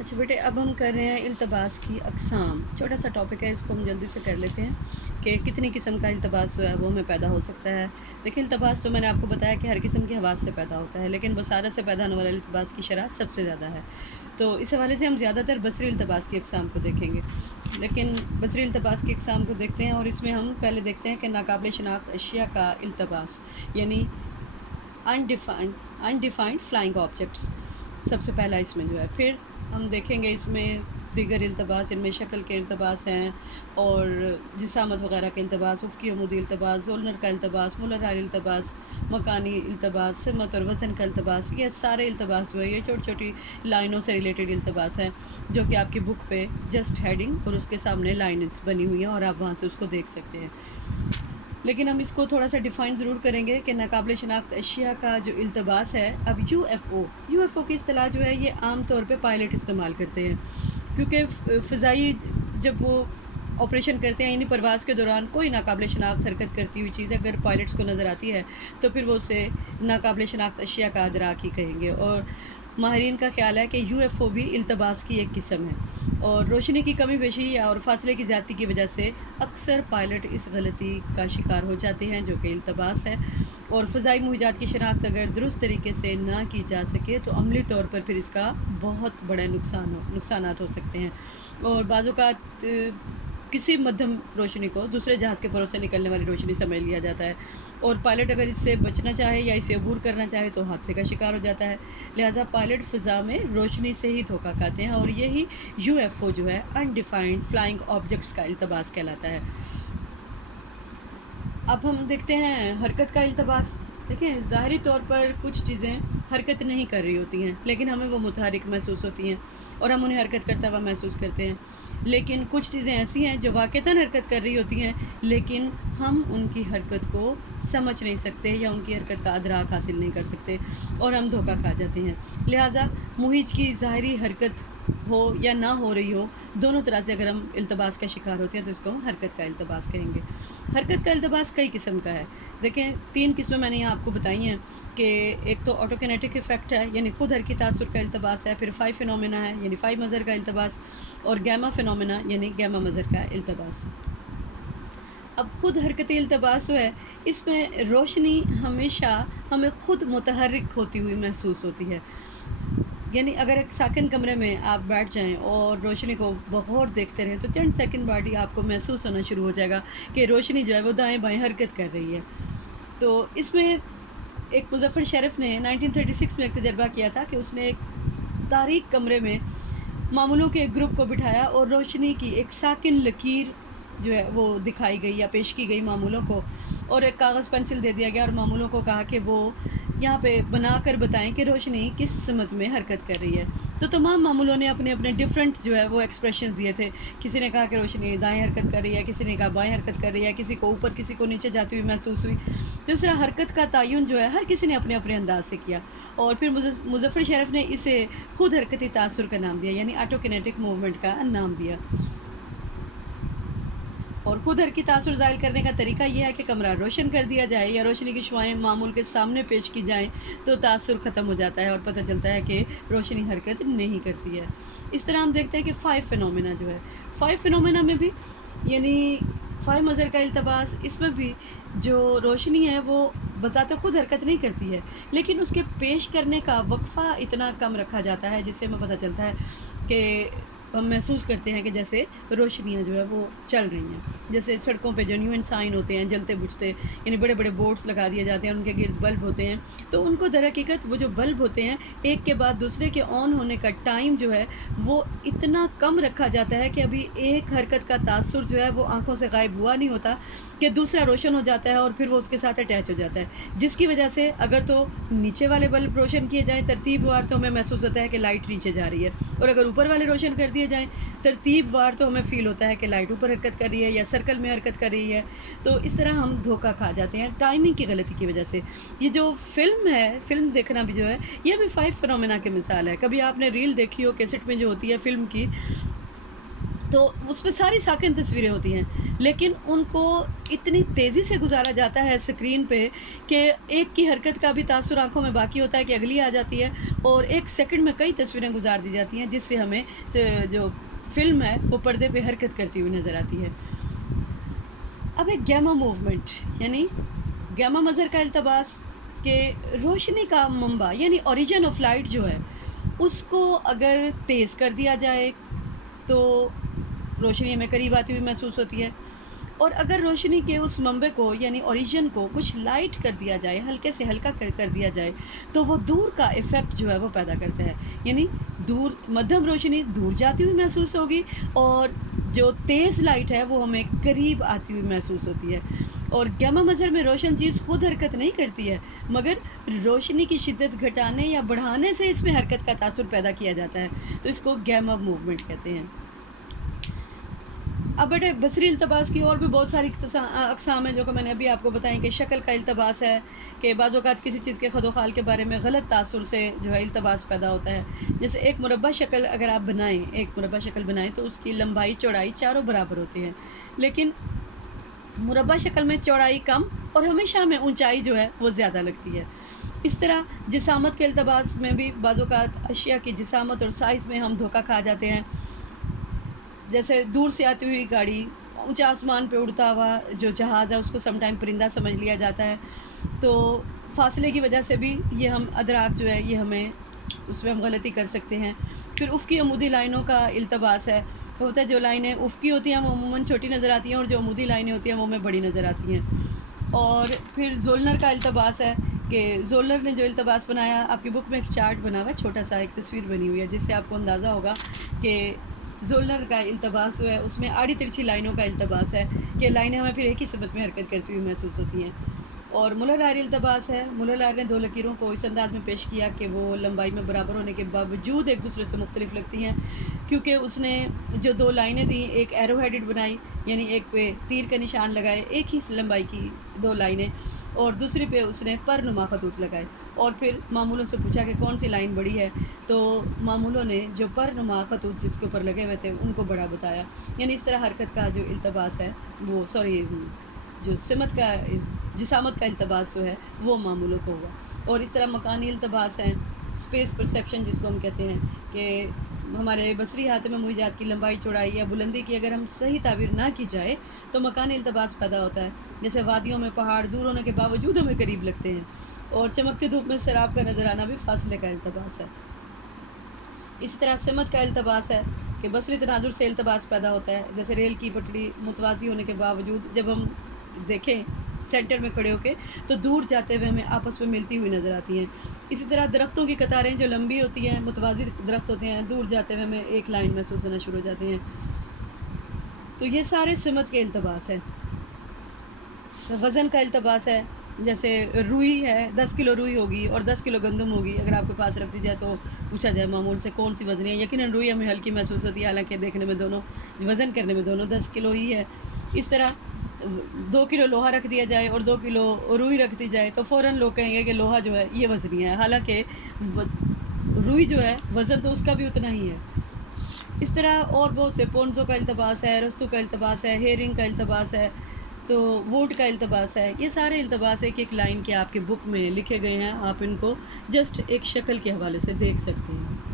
اچھا بیٹے، اب ہم کر رہے ہیں التباس کی اقسام. چھوٹا سا ٹاپک ہے، اس کو ہم جلدی سے کر لیتے ہیں کہ کتنی قسم کا التباس جو ہے وہ ہمیں پیدا ہو سکتا ہے. دیکھیں، التباس تو میں نے آپ کو بتایا کہ ہر قسم کی حواس سے پیدا ہوتا ہے، لیکن بصارت سے پیدا ہونے والا التباس کی شرح سب سے زیادہ ہے. تو اس حوالے سے ہم زیادہ تر بصری التباس کی اقسام کو دیکھیں گے. لیکن بصری التباس کی اقسام کو دیکھتے ہیں، اور اس میں ہم پہلے دیکھتے ہیں کہ ناقابل شناخت اشیاء کا التباس، یعنی انڈیفائنڈ فلائنگ آبجیکٹس. سب سے پہلا اس میں جو ہے، پھر ہم دیکھیں گے اس میں دیگر التباس، ان میں شکل کے التباس ہیں، اور جسامت وغیرہ کے التباس، افقی عمودی التباس، زولنر کا التباس، مولرائل التباس، مکانی التباس، سمت اور وزن کا التباس. یہ سارے التباس جو ہے یہ چھوٹی چھوٹی لائنوں سے ریلیٹڈ التباس ہیں، جو کہ آپ کی بک پہ جسٹ ہیڈنگ اور اس کے سامنے لائنز بنی ہوئی ہیں، اور آپ وہاں سے اس کو دیکھ سکتے ہیں. لیکن ہم اس کو تھوڑا سا ڈیفائن ضرور کریں گے کہ ناقابل شناخت اشیاء کا جو التباس ہے. اب یو ایف او کی اصطلاح جو ہے یہ عام طور پہ پائلٹ استعمال کرتے ہیں، کیونکہ فضائی جب وہ آپریشن کرتے ہیں، یعنی پرواز کے دوران کوئی ناقابل شناخت حرکت کرتی ہوئی چیز اگر پائلٹس کو نظر آتی ہے تو پھر وہ اسے ناقابل شناخت اشیاء کا ادراک ہی کہیں گے. اور ماہرین کا خیال ہے کہ یو ایف او بھی التباس کی ایک قسم ہے، اور روشنی کی کمی بیشی اور فاصلے کی زیادتی کی وجہ سے اکثر پائلٹ اس غلطی کا شکار ہو جاتے ہیں جو کہ التباس ہے. اور فضائی موجات کی شناخت اگر درست طریقے سے نہ کی جا سکے تو عملی طور پر پھر اس کا بہت بڑے نقصانات ہو سکتے ہیں. اور بعض اوقات کسی مدھم روشنی کو دوسرے جہاز کے پروں سے نکلنے والی روشنی سمجھ لیا جاتا ہے، اور پائلٹ اگر اس سے بچنا چاہے یا اسے عبور کرنا چاہے تو حادثے کا شکار ہو جاتا ہے. لہٰذا پائلٹ فضا میں روشنی سے ہی دھوکہ کھاتے ہیں، اور یہی یو ایف او جو ہے انڈیفائنڈ فلائنگ آبجیکٹس کا التباس کہلاتا ہے. اب ہم دیکھتے ہیں حرکت کا التباس. دیکھیں، ظاہری طور پر کچھ چیزیں حرکت نہیں کر رہی ہوتی ہیں لیکن ہمیں وہ متحرک محسوس ہوتی ہیں اور ہم انہیں حرکت کرتا ہوا محسوس کرتے ہیں. لیکن کچھ چیزیں ایسی ہیں جو واقعتاً حرکت کر رہی ہوتی ہیں لیکن ہم ان کی حرکت کو سمجھ نہیں سکتے یا ان کی حرکت کا ادراک حاصل نہیں کر سکتے، اور ہم دھوکہ کھا جاتے ہیں. لہٰذا مہیج کی ظاہری حرکت ہو یا نہ ہو رہی ہو، دونوں طرح سے اگر ہم التباس کا شکار ہوتے ہیں تو اس کو ہم حرکت کا التباس کہیں گے. حرکت کا التباس کئی قسم کا ہے. دیکھیں، 3 قسمیں میں نے یہاں آپ کو بتائی ہیں کہ ایک تو آٹوکینیٹک ایفیکٹ ہے، یعنی خود حرکی تاثر کا التباس ہے. پھر 5 فینومینا ہے، یعنی 5 مظہر کا التباس. اور گیما فینومینا یعنی گیما مظہر کا التباس. اب خود حرکتی التباس جو ہے، اس میں روشنی ہمیشہ ہمیں خود متحرک ہوتی ہوئی محسوس ہوتی ہے. یعنی اگر ایک ساکن کمرے میں آپ بیٹھ جائیں اور روشنی کو بغور دیکھتے رہیں تو چند سیکنڈ بعد ہی آپ کو محسوس ہونا شروع ہو جائے گا کہ روشنی جو ہے وہ دائیں بائیں حرکت کر رہی ہے. تو اس میں ایک مظفر شریف نے 1936 میں ایک تجربہ کیا تھا کہ اس نے ایک تاریک کمرے میں معمولوں کے ایک گروپ کو بٹھایا اور روشنی کی ایک ساکن لکیر جو ہے وہ دکھائی گئی یا پیش کی گئی معمولوں کو، اور ایک کاغذ پینسل دے دیا گیا اور معمولوں کو کہا کہ وہ یہاں پہ بنا کر بتائیں کہ روشنی کس سمت میں حرکت کر رہی ہے. تو تمام معمولوں نے اپنے اپنے ڈفرینٹ جو ہے وہ ایکسپریشنز دیے تھے. کسی نے کہا کہ روشنی دائیں حرکت کر رہی ہے، کسی نے کہا بائیں حرکت کر رہی ہے، کسی کو اوپر کسی کو نیچے جاتی ہوئی محسوس ہوئی. تو اس طرح حرکت کا تعین جو ہے ہر کسی نے اپنے اپنے انداز سے کیا، اور پھر مظفر شریف نے اسے خود حرکتی تاثر کا نام دیا، یعنی آٹوکینیٹک موومنٹ کا نام دیا. اور خود حرکی تاثر ظاہر کرنے کا طریقہ یہ ہے کہ کمرہ روشن کر دیا جائے یا روشنی کی شعاعیں معمول کے سامنے پیش کی جائیں تو تاثر ختم ہو جاتا ہے اور پتہ چلتا ہے کہ روشنی حرکت نہیں کرتی ہے. اس طرح ہم دیکھتے ہیں کہ 5 فینومینا جو ہے، 5 فینومینا میں بھی یعنی 5 مظہر کا التباس، اس میں بھی جو روشنی ہے وہ بذات خود حرکت نہیں کرتی ہے لیکن اس کے پیش کرنے کا وقفہ اتنا کم رکھا جاتا ہے جس سے ہمیں پتہ چلتا ہے کہ ہم محسوس کرتے ہیں کہ جیسے روشنیاں جو ہے وہ چل رہی ہیں. جیسے سڑکوں پہ جو نیون سائن ہوتے ہیں جلتے بجھتے، یعنی بڑے بڑے بورڈز لگا دیے جاتے ہیں، ان کے گرد بلب ہوتے ہیں، تو ان کو در حقیقت وہ جو بلب ہوتے ہیں ایک کے بعد دوسرے کے آن ہونے کا ٹائم جو ہے وہ اتنا کم رکھا جاتا ہے کہ ابھی ایک حرکت کا تاثر جو ہے وہ آنکھوں سے غائب ہوا نہیں ہوتا کہ دوسرا روشن ہو جاتا ہے اور پھر وہ اس کے ساتھ اٹیچ ہو جاتا ہے، جس کی وجہ سے اگر تو نیچے والے بلب روشن کیے جائیں ترتیب وار تو ہمیں محسوس ہوتا ہے کہ لائٹ نیچے جا رہی ہے، اور اگر اوپر والے روشن کر دیے جائیں ترتیب وار تو ہمیں فیل ہوتا ہے کہ لائٹ اوپر حرکت کر رہی ہے یا سرکل میں حرکت کر رہی ہے. تو اس طرح ہم دھوکہ کھا جاتے ہیں ٹائمنگ کی غلطی کی وجہ سے. یہ جو فلم ہے، فلم دیکھنا بھی جو ہے یہ بھی 5 فینومینا کی مثال ہے. کبھی آپ نے ریل دیکھی ہو کیسٹ میں جو ہوتی ہے فلم کی، تو اس پہ ساری ساکن تصویریں ہوتی ہیں، لیکن ان کو اتنی تیزی سے گزارا جاتا ہے اسکرین پہ کہ ایک کی حرکت کا بھی تاثر آنکھوں میں باقی ہوتا ہے کہ اگلی آ جاتی ہے، اور ایک سیکنڈ میں کئی تصویریں گزار دی جاتی ہیں، جس سے ہمیں جو فلم ہے وہ پردے پہ حرکت کرتی ہوئی نظر آتی ہے۔ اب ایک گیما موومنٹ، یعنی گیما مظہر کا التباس کہ روشنی کا منبع یعنی اوریجن آف لائٹ جو ہے اس کو اگر تیز کر دیا جائے تو روشنی ہمیں قریب آتی ہوئی محسوس ہوتی ہے، اور اگر روشنی کے اس منبع کو یعنی اوریجن کو کچھ لائٹ کر دیا جائے، ہلکے سے ہلکا کر دیا جائے، تو وہ دور کا ایفیکٹ جو ہے وہ پیدا کرتا ہے، یعنی دور مدھم روشنی دور جاتی ہوئی محسوس ہوگی، اور جو تیز لائٹ ہے وہ ہمیں قریب آتی ہوئی محسوس ہوتی ہے۔ اور گیما مظہر میں روشن چیز خود حرکت نہیں کرتی ہے، مگر روشنی کی شدت گھٹانے یا بڑھانے سے اس میں حرکت کا تاثر پیدا کیا جاتا ہے، تو اس کو گیما موومنٹ کہتے ہیں۔ اب بیٹے بصری التباس کی اور بھی بہت ساری اقسام ہیں جو کہ میں نے ابھی آپ کو بتائیں، کہ شکل کا التباس ہے کہ بعض اوقات کسی چیز کے خد و خال کے بارے میں غلط تاثر سے جو ہے التباس پیدا ہوتا ہے، جیسے ایک مربع شکل اگر آپ بنائیں، ایک مربع شکل بنائیں تو اس کی لمبائی چوڑائی چاروں برابر ہوتی ہے، لیکن مربع شکل میں چوڑائی کم اور ہمیشہ ہمیں اونچائی جو ہے وہ زیادہ لگتی ہے۔ اس طرح جسامت کے التباس میں بھی بعض اوقات اشیاء کی جسامت اور سائز میں ہم دھوکہ کھا جاتے ہیں، جیسے دور سے آتی ہوئی گاڑی، اونچا آسمان پہ اڑتا ہوا جو جہاز ہے اس کو سم ٹائم پرندہ سمجھ لیا جاتا ہے، تو فاصلے کی وجہ سے بھی یہ ہم ادراک جو ہے یہ ہمیں اس میں ہم غلطی کر سکتے ہیں۔ پھر افقی عمودی لائنوں کا التباس ہے، ہوتا ہے جو لائنیں افقی ہوتی ہیں وہ عموماً چھوٹی نظر آتی ہیں، اور جو عمودی لائنیں ہوتی ہیں وہ ہمیں بڑی نظر آتی ہیں۔ اور پھر زولنر کا التباس ہے کہ زولنر نے جو التباس بنایا، آپ کی بک میں ایک چارٹ بنا ہوا ہے، چھوٹا سا ایک تصویر بنی ہوئی ہے جس سے آپ کو اندازہ ہوگا کہ زولنر کا التباس ہے، اس میں آڑی ترچھی لائنوں کا التباس ہے کہ لائنیں ہمیں پھر ایک ہی سمت میں حرکت کرتی ہوئی محسوس ہوتی ہیں۔ اور مولر لائری التباس ہے، مولر لائر نے دو لکیروں کو اس انداز میں پیش کیا کہ وہ لمبائی میں برابر ہونے کے باوجود ایک دوسرے سے مختلف لگتی ہیں، کیونکہ اس نے جو دو لائنیں دیں، ایک ایرو ہیڈڈ بنائی یعنی ایک پہ تیر کا نشان لگائے، ایک ہی لمبائی کی دو لائنیں، اور دوسری پہ اس نے پر نما خطوط لگائے، اور پھر معمولوں سے پوچھا کہ کون سی لائن بڑی ہے، تو معمولوں نے جو پر نما خطوط جس کے اوپر لگے ہوئے تھے ان کو بڑا بتایا، یعنی اس طرح حرکت کا جو التباس ہے وہ جو سمت کا جسامت کا التباس جو ہے وہ معمولوں کو ہوا۔ اور اس طرح مکانی التباس ہیں، اسپیس پرسیپشن جس کو ہم کہتے ہیں، کہ ہمارے بصری احاطے میں موجودات کی لمبائی چوڑائی یا بلندی کی اگر ہم صحیح تعبیر نہ کی جائے تو مکانی التباس پیدا ہوتا ہے، جیسے وادیوں میں پہاڑ دور ہونے کے باوجود ہمیں قریب لگتے ہیں، اور چمکتی دھوپ میں سیراب کا نظر آنا بھی فاصلے کا التباس ہے۔ اسی طرح سمت کا التباس ہے کہ بصری تناظر سے التباس پیدا ہوتا ہے، جیسے ریل کی پٹڑی متوازی ہونے کے باوجود جب ہم دیکھیں سینٹر میں کھڑے ہو کے تو دور جاتے ہوئے ہمیں آپس میں ملتی ہوئی نظر آتی ہیں۔ اسی طرح درختوں کی قطاریں جو لمبی ہوتی ہیں، متوازی درخت ہوتے ہیں، دور جاتے ہوئے ہمیں ایک لائن محسوس ہونا شروع ہو جاتے ہیں۔ تو یہ سارے سمت کے التباس ہیں۔ وزن کا التباس ہے، جیسے روئی ہے، 10 کلو روئی ہوگی اور 10 کلو گندم ہوگی، اگر آپ کے پاس رکھ دی جائے تو پوچھا جائے معمول سے کون سی وزنی ہے، یقیناً روئی ہمیں ہلکی محسوس ہوتی ہے، حالانکہ دیکھنے میں دونوں وزن کرنے میں دونوں 10 کلو ہی ہے۔ اس طرح 2 کلو لوہا رکھ دیا جائے اور 2 کلو روئی رکھ دی جائے تو فوراً لوگ کہیں گے کہ لوہا جو ہے یہ وزنی ہے، حالانکہ روئی جو ہے وزن تو اس کا بھی اتنا ہی ہے۔ اس طرح اور بہت سے پونزوں کا التباس ہے، رستو کا التباس ہے، ہیرنگ کا التباس ہے، تو ووٹ کا التباس ہے۔ یہ سارے التباس ایک ایک لائن کے آپ کے بک میں لکھے گئے ہیں، آپ ان کو جسٹ ایک شکل کے حوالے سے دیکھ سکتے ہیں۔